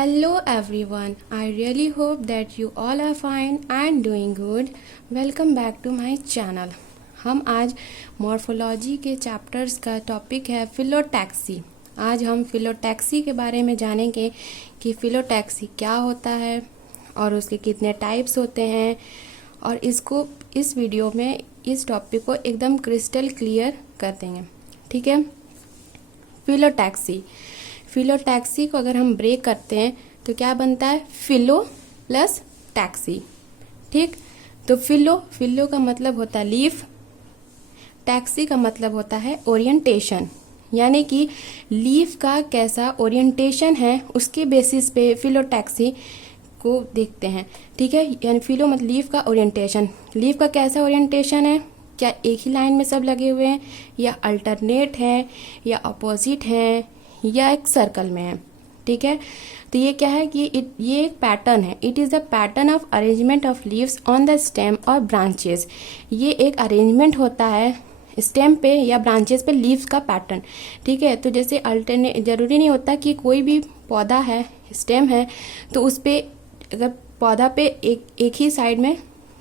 Hello everyone, I really hope that you all are fine and doing good. Welcome back to my channel. हम आज morphology के chapters का topic है phyllotaxy. आज हम phyllotaxy के बारे में जानेंगे कि फिलोटैक्सी क्या होता है और उसके कितने टाइप्स होते हैं, और इस वीडियो में इस टॉपिक को एकदम क्रिस्टल क्लियर कर देंगे। ठीक है। फिलोटैक्सी को अगर हम ब्रेक करते हैं तो क्या बनता है? फिलो प्लस टैक्सी। ठीक। तो फिलो का मतलब होता है लीफ, टैक्सी का मतलब होता है ओरिएंटेशन, यानी कि लीफ का कैसा ओरिएंटेशन है उसके बेसिस पे फिलोटैक्सी को देखते हैं। ठीक है। यानी फिलो मतलब लीफ का ओरिएंटेशन, लीफ का कैसा ओरिएंटेशन है, क्या एक ही लाइन में सब लगे हुए हैं या अल्टरनेट है या अपोजिट हैं या एक सर्कल में है। ठीक है। तो ये क्या है कि ये एक पैटर्न है। It is the pattern of arrangement of leaves on the stem और ब्रांचेस। ये एक अरेंजमेंट होता है स्टेम पे या ब्रांचेस पे लीव्स का पैटर्न। ठीक है। तो जैसे अल्टरनेट जरूरी नहीं होता कि कोई भी पौधा है, स्टेम है, तो उस पे अगर पौधा पे एक ही साइड में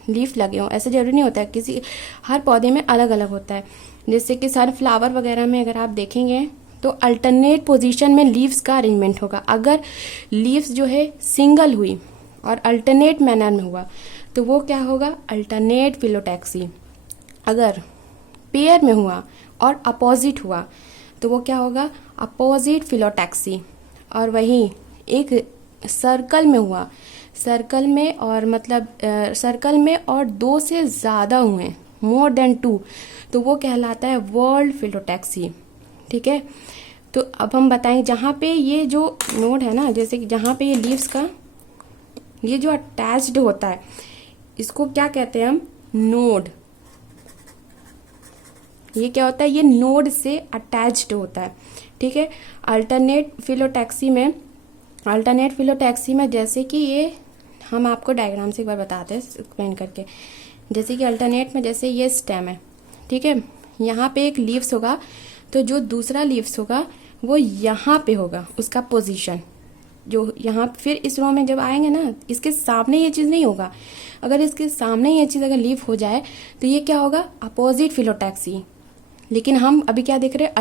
लीफ लगे हों, ऐसा जरूरी नहीं होता है। हर पौधे में अलग अलग होता है। जैसे कि सनफ्लावर वगैरह में अगर आप देखेंगे तो अल्टरनेट पोजीशन में लीव्स का अरेंजमेंट होगा। अगर लीव्स जो है सिंगल हुई और अल्टरनेट मैनर में हुआ तो वो क्या होगा? Alternate phyllotaxy. अगर पेयर में हुआ और अपोजिट हुआ तो वो क्या होगा? Opposite phyllotaxy. और वहीं एक सर्कल में हुआ, सर्कल में और दो से ज़्यादा हुए, मोर देन 2, तो वो कहलाता है वर्ल्ड फिलोटैक्सी। ठीक है। तो अब हम बताएं जहाँ पे ये जो नोड है ना, जैसे कि जहाँ पे ये लीव्स का ये जो अटैच्ड होता है इसको क्या कहते हैं हम? नोड। ये क्या होता है? ये नोड से अटैच्ड होता है। ठीक है। अल्टरनेट फिलोटैक्सी में जैसे कि ये हम आपको डायग्राम से एक बार बताते हैं एक्सप्लेन करके। जैसे कि अल्टरनेट में जैसे ये स्टेम है, ठीक है, यहाँ पे एक लीव्स होगा तो जो दूसरा लीव्स होगा वो यहाँ पे होगा उसका पोजीशन, जो यहाँ फिर इस रो में जब आएंगे ना इसके सामने ये चीज़ नहीं होगा। अगर इसके सामने ये चीज़ अगर लीव हो जाए तो ये क्या होगा? Opposite phyllotaxy. लेकिन हम अभी क्या देख रहे हैं?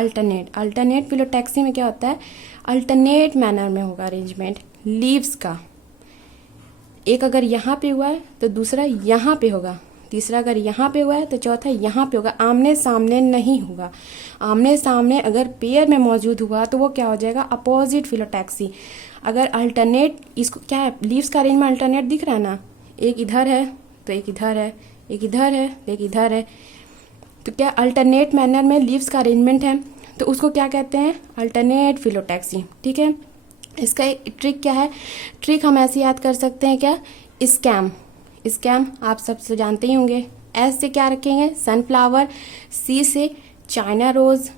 अल्टरनेट फिलोटैक्सी में क्या होता है? अल्टरनेट मैनर में होगा अरेंजमेंट लीव्स का। एक अगर यहाँ पे हुआ है तो दूसरा यहाँ पे होगा, तीसरा अगर यहाँ पे हुआ है तो चौथा यहाँ पे होगा। आमने सामने नहीं होगा। आमने सामने अगर पेयर में मौजूद हुआ तो वो क्या हो जाएगा? Opposite phyllotaxy. अगर अल्टरनेट, इसको क्या है? लीव्स का अरेंजमेंट अल्टरनेट दिख रहा है ना, एक इधर है तो एक इधर है, एक इधर है तो एक इधर है, तो क्या अल्टरनेट मैनर में लीव्स का अरेंजमेंट है तो उसको क्या कहते हैं? Alternate phyllotaxy. ठीक है। इसका एक ट्रिक क्या है? ट्रिक हम ऐसे याद कर सकते हैं क्या? स्कैम आप सबसे जानते ही होंगे। एस से क्या रखेंगे? सनफ्लावर, सी से चाइना रोज,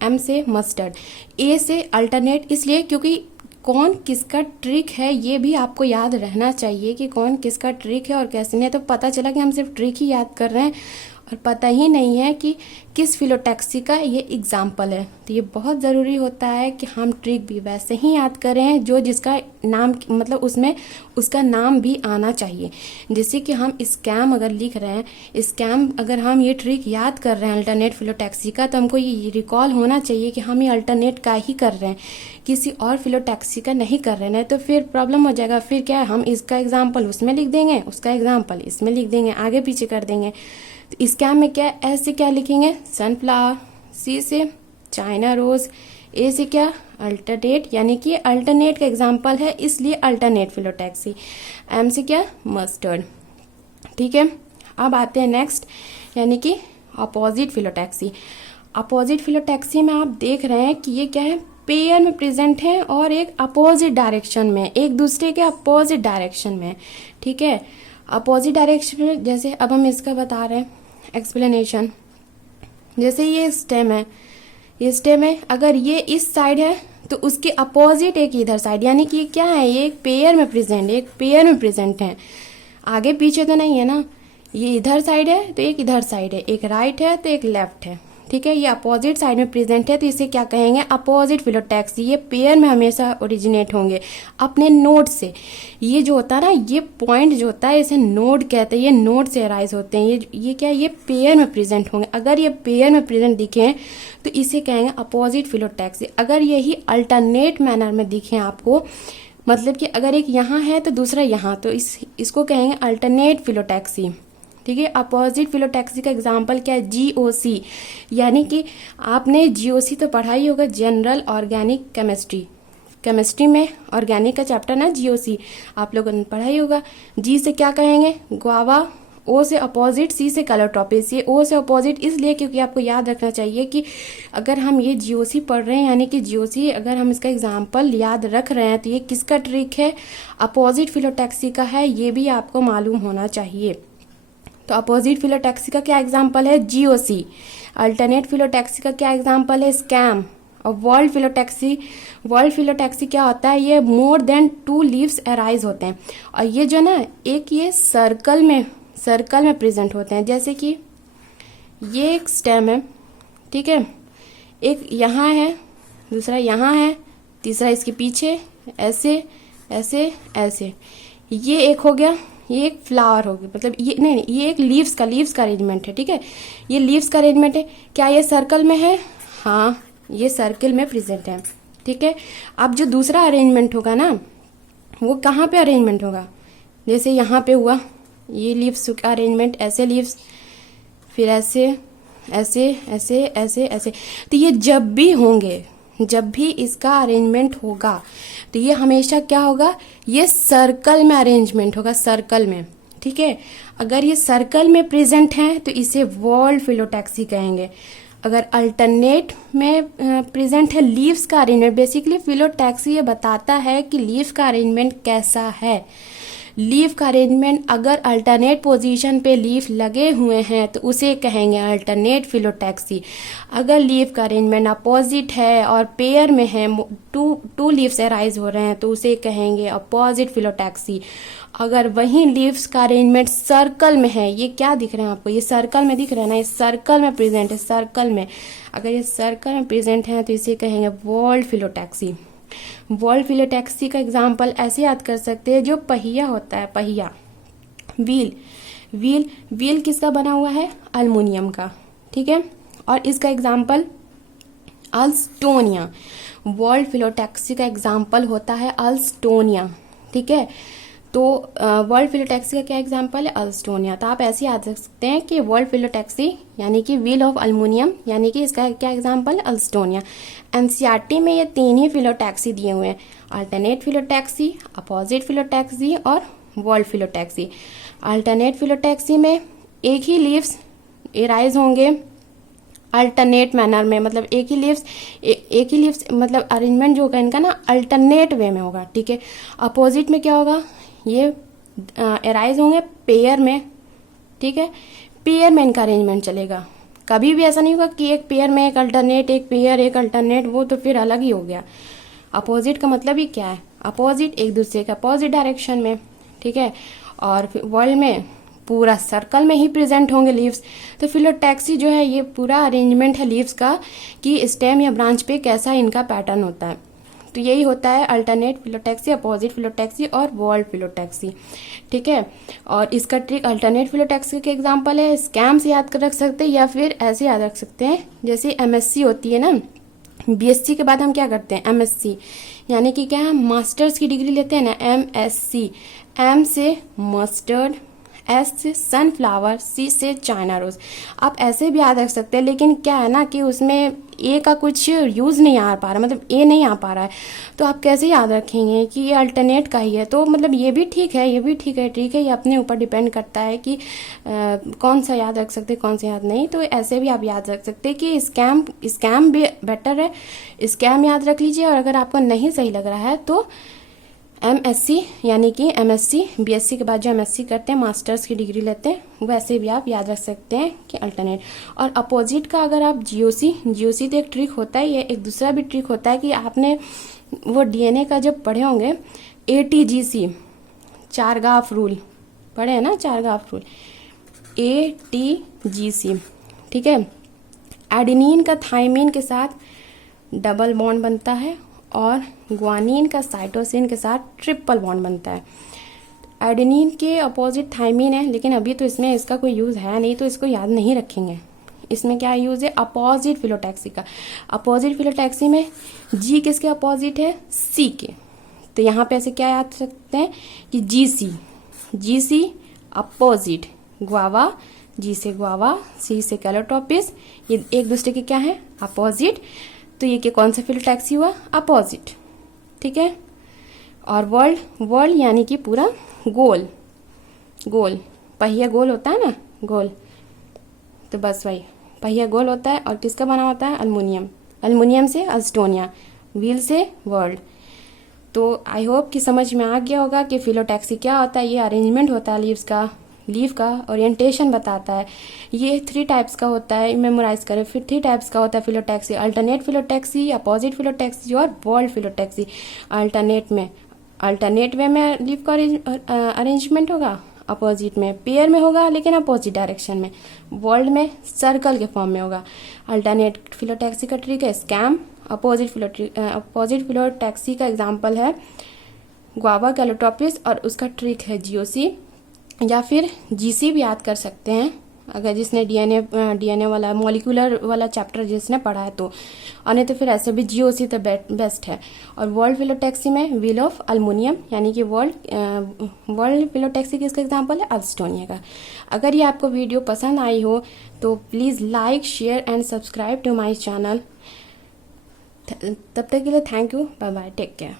एम से मस्टर्ड, ए से अल्टरनेट। इसलिए क्योंकि कौन किसका ट्रिक है ये भी आपको याद रहना चाहिए कि कौन किसका ट्रिक है और कैसे नहीं। तो पता चला कि हम सिर्फ ट्रिक ही याद कर रहे हैं और पता ही नहीं है कि किस फिलोटैक्सी का ये एग्जाम्पल है। तो ये बहुत ज़रूरी होता है कि हम ट्रिक भी वैसे ही याद करें जो जिसका नाम मतलब उसमें उसका नाम भी आना चाहिए। जैसे कि हम स्कैम अगर लिख रहे हैं, स्कैम अगर हम ये ट्रिक याद कर रहे हैं अल्टरनेट फिलोटैक्सी का, तो हमको ये रिकॉल होना चाहिए कि हम ये अल्टरनेट का ही कर रहे हैं, किसी और फिलोटैक्सी का नहीं कर रहे हैं। नहीं तो फिर प्रॉब्लम हो जाएगा। फिर क्या है? हम इसका एग्जाम्पल उसमें लिख देंगे, उसका एग्जाम्पल इसमें लिख देंगे, आगे पीछे कर देंगे। तो स्कैम में क्या? एस से क्या लिखेंगे? सनफ्लावर, सी से चाइना रोज, ए से क्या? अल्टरनेट, यानी कि अल्टरनेट का एग्जाम्पल है इसलिए अल्टरनेट फिलोटैक्सी। एम से क्या? मस्टर्ड। ठीक है। अब आते हैं नेक्स्ट, यानी कि अपोजिट फिलोटैक्सी। अपोजिट फिलोटैक्सी में आप देख रहे हैं कि ये क्या है? पेयर में प्रेजेंट है और एक अपोजिट डायरेक्शन में, एक दूसरे के अपोजिट डायरेक्शन में। ठीक है। अपोजिट डायरेक्शन में जैसे अब हम इसका बता रहे हैं एक्सप्लेनेशन। जैसे ये स्टेम है, ये स्टेम है, अगर ये इस साइड है तो उसके अपोजिट एक इधर साइड, यानी कि क्या है? ये एक पेयर में प्रेजेंट है, आगे पीछे तो नहीं है ना। ये इधर साइड है तो एक इधर साइड है, एक राइट है तो एक लेफ्ट है। ठीक है, ये अपोजिट साइड में प्रेजेंट है तो इसे क्या कहेंगे, अपोजिट फिलोटैक्सी। ये पेयर में हमेशा ओरिजिनेट होंगे अपने नोड से। ये जो होता है ना, ये पॉइंट जो होता है इसे नोड कहते हैं, ये नोड से अराइज होते हैं। ये क्या है, ये पेयर में प्रेजेंट होंगे। अगर ये पेयर में प्रेजेंट दिखे तो इसे कहेंगे अपोजिट फिलोटैक्सी। अगर यही अल्टरनेट मैनर में दिखे आपको, मतलब कि अगर एक यहाँ है तो दूसरा यहाँ, तो इसको कहेंगे अल्टरनेट फिलोटैक्सी। ठीक है, अपोजिट फिलोटैक्सी का एग्जांपल क्या है, जीओसी। यानी कि आपने जीओसी तो पढ़ा ही होगा, जनरल ऑर्गेनिक केमिस्ट्री में ऑर्गेनिक का चैप्टर ना जीओसी, आप लोगों ने पढ़ा ही होगा। जी से क्या कहेंगे, गुआवा। ओ से अपोजिट, सी से कलरटॉपिस। ये ओ से अपोजिट इसलिए क्योंकि आपको याद रखना चाहिए कि अगर हम ये जीओसी पढ़ रहे हैं, यानी कि जीओसी अगर हम इसका एग्जाम्पल याद रख रहे हैं तो ये किसका ट्रिक है, अपोजिट फिलोटैक्सी का है। ये भी आपको मालूम होना चाहिए। तो अपोजिट फिलोटैक्सी का क्या एग्जाम्पल है, जीओसी। अल्टरनेट फिलोटैक्सी का क्या एग्जाम्पल है, स्कैम। और वर्ल्ड फिलोटैक्सी क्या होता है, ये मोर देन 2 लीव्स अराइज होते हैं। और ये जो ना, एक ये सर्कल में प्रेजेंट होते हैं। जैसे कि ये एक स्टेम है, ठीक है, एक यहाँ है, दूसरा यहाँ है, तीसरा इसके पीछे, ऐसे ऐसे ऐसे। ये एक हो गया, ये एक फ्लावर होगी, मतलब ये नहीं, ये एक लीव्स का अरेंजमेंट है। ठीक है, ये लीव्स का अरेंजमेंट है। क्या ये सर्कल में है, हाँ ये सर्कल में प्रेजेंट है। ठीक है, अब जो दूसरा अरेंजमेंट होगा ना, वो कहाँ पे अरेंजमेंट होगा, जैसे यहाँ पे हुआ, ये लीव्स का अरेंजमेंट, ऐसे लीव्स, फिर ऐसे ऐसे ऐसे ऐसे ऐसे। तो ये जब भी होंगे, जब भी इसका अरेंजमेंट होगा तो ये हमेशा क्या होगा, ये सर्कल में अरेंजमेंट होगा, सर्कल में। ठीक है, अगर ये सर्कल में प्रेजेंट है तो इसे वर्ल्ड फिलोटैक्सी कहेंगे। अगर अल्टरनेट में प्रेजेंट है लीव्स का अरेंजमेंट, बेसिकली फिलोटैक्सी ये बताता है कि लीव्स का अरेंजमेंट कैसा है। लीफ का अरेंजमेंट, अगर अल्टरनेट पोजीशन पे लीफ लगे हुए हैं तो उसे कहेंगे अल्टरनेट फिलोटैक्सी। अगर लीफ का अरेंजमेंट अपोजिट है और पेयर में है, टू लीव्स अराइज हो रहे हैं तो उसे कहेंगे अपोजिट फिलोटैक्सी। अगर वही लीव्स का अरेंजमेंट सर्कल में है, ये क्या दिख रहे हैं आपको, ये सर्कल में दिख रहे हैं ना, ये सर्कल में प्रेजेंट है, सर्कल में। अगर ये सर्कल में प्रेजेंट है तो इसे कहेंगे वर्ल्ड फिलोटैक्सी। वर्ल्ड फिलोटैक्सी का एग्जाम्पल ऐसे याद कर सकते हैं, जो पहिया होता है, पहिया, व्हील किसका बना हुआ है, अल्मुनियम का। ठीक है, और इसका एग्जाम्पल अल्स्टोनिया। वर्ल्ड फिलोटैक्सी का एग्जाम्पल होता है अल्स्टोनिया। ठीक है, तो वर्ल्ड फिलोटैक्सी का क्या एग्जाम्पल है, अल्स्टोनिया। तो आप ऐसे याद रख सकते हैं कि वर्ल्ड फिलोटैक्सी यानी कि व्हील ऑफ अल्मुनियम, यानी कि इसका क्या एग्जाम्पल है, अल्स्टोनिया। एनसीईआरटी में ये 3 ही फिलोटैक्सी दिए हुए हैं, अल्टरनेट फिलोटैक्सी, अपोजिट फिलोटैक्सी और वर्ल्ड फिलोटैक्सी। अल्टरनेट फिलोटैक्सी में एक ही लीव्स एराइज होंगे अल्टरनेट मैनर में, मतलब एक ही लीव्स मतलब अरेंजमेंट जो होगा इनका ना अल्टरनेट वे में होगा। ठीक है, अपोजिट में क्या होगा, ये एराइज होंगे पेयर में। ठीक है, पेयर में इनका अरेंजमेंट चलेगा। कभी भी ऐसा नहीं होगा कि एक पेयर में एक अल्टरनेट, एक पेयर एक अल्टरनेट, वो तो फिर अलग ही हो गया। अपोजिट का मतलब ही क्या है, अपोजिट, एक दूसरे के अपोजिट डायरेक्शन में। ठीक है, और वर्ल्ड में पूरा सर्कल में ही प्रेजेंट होंगे लीव्स। तो फिलोटैक्सी जो है ये पूरा अरेंजमेंट है लीव्स का कि स्टेम या ब्रांच पे कैसा इनका पैटर्न होता है। तो यही होता है अल्टरनेट फिलोटैक्सी, अपोजिट फिलोटैक्सी और वर्ल्ड फिलोटैक्सी। ठीक है, और इसका ट्रिक अल्टरनेट फिलोटैक्सी के एग्जांपल है, स्कैम से याद कर रख सकते हैं या फिर ऐसे याद रख सकते हैं, जैसे एमएससी होती है ना, बीएससी के बाद हम क्या करते हैं, एमएससी, यानी कि क्या हम मास्टर्स की डिग्री लेते हैं ना, एमएससी। एम से मस्टर्ड, एस से सनफ्लावर, सी से चाइना रोज। आप ऐसे भी याद रख सकते हैं, लेकिन क्या है ना कि उसमें ए का कुछ यूज नहीं आ पा रहा, मतलब ए नहीं आ पा रहा है, तो आप कैसे याद रखेंगे कि ये अल्टरनेट का ही है। तो मतलब ये भी ठीक है, ये भी ठीक है, ये अपने ऊपर डिपेंड करता है कि कौन सा याद रख सकते कौन सा याद नहीं। तो ऐसे भी आप याद रख सकते हैं कि स्कैम भी बेटर है, स्कैम याद रख लीजिए। और अगर आपको नहीं सही लग रहा है तो एमएससी, यानी कि एमएससी, बीएससी के बाद जो एमएससी करते हैं, मास्टर्स की डिग्री लेते हैं, वैसे भी आप याद रख सकते हैं कि अल्टरनेट। और अपोजिट का अगर आप जीओसी तो एक ट्रिक होता है, ये एक दूसरा भी ट्रिक होता है कि आपने वो डीएनए का जब पढ़े होंगे एटीजीसी, चारगाफ रूल पढ़े हैं ना, चारगाफ रूल, एटीजीसी। ठीक है, एडेनिन का थाइमिन के साथ डबल बॉन्ड बनता है और ग्वानिन का साइटोसिन के साथ ट्रिपल बॉन्ड बनता है। एडेनिन के अपोजिट थाइमिन है, लेकिन अभी तो इसमें इसका कोई यूज़ है नहीं तो इसको याद नहीं रखेंगे। इसमें क्या यूज़ है, अपोजिट फिलोटैक्सी का। अपोजिट फिलोटैक्सी में जी किसके अपोजिट है, सी के। तो यहाँ पे ऐसे क्या याद सकते हैं कि जी सी अपोजिट, ग्वावा जी से ग्वावा, सी से कैलोटोपिस, ये एक दूसरे के क्या है, अपोजिट। तो ये कौन सा फिलोटैक्सी हुआ, अपोजिट, ठीक है। और वर्ल्ड यानी कि पूरा गोल, पहिया गोल होता है ना, गोल, तो बस वही पहिया गोल होता है। और किसका बना होता है, अल्मुनियम से अल्स्टोनिया, व्हील से वर्ल्ड। तो आई होप कि समझ में आ गया होगा कि फिलोटैक्सी क्या होता है। ये अरेंजमेंट होता है लीव का ओरिएंटेशन बताता है। ये 3 टाइप्स का होता है, मेमोराइज करें। फिर 3 टाइप्स का होता है phyllotaxy, alternate phyllotaxy, opposite phyllotaxy और वर्ल्ड फिलोटैक्सी। अल्टरनेट वे में लीव का अरेंजमेंट होगा, अपोजिट में पेयर में होगा लेकिन अपोजिट डायरेक्शन में, वर्ल्ड में सर्कल के फॉर्म में होगा। अल्टरनेट फिलोटैक्सी का ट्रिक है स्कैम। अपोजिट फिलोटैक्सी का एग्जाम्पल है ग्वावा कैलोटोपिस और उसका ट्रिक है जीओसी, या फिर जीसी भी याद कर सकते हैं अगर जिसने डीएनए वाला मॉलिक्यूलर वाला चैप्टर जिसने पढ़ा है तो, और नहीं तो फिर ऐसे भी जीओसी तो बेस्ट है। और वर्ल्ड फिलोटैक्सी में व्हील ऑफ अल्मुनियम, यानी कि वर्ल्ड फिलोटैक्सी किसका एग्जांपल है, अल्स्टोनिया का। अगर ये आपको वीडियो पसंद आई हो तो please like, share and subscribe to my channel. तब तक के लिए thank you, bye bye, take care.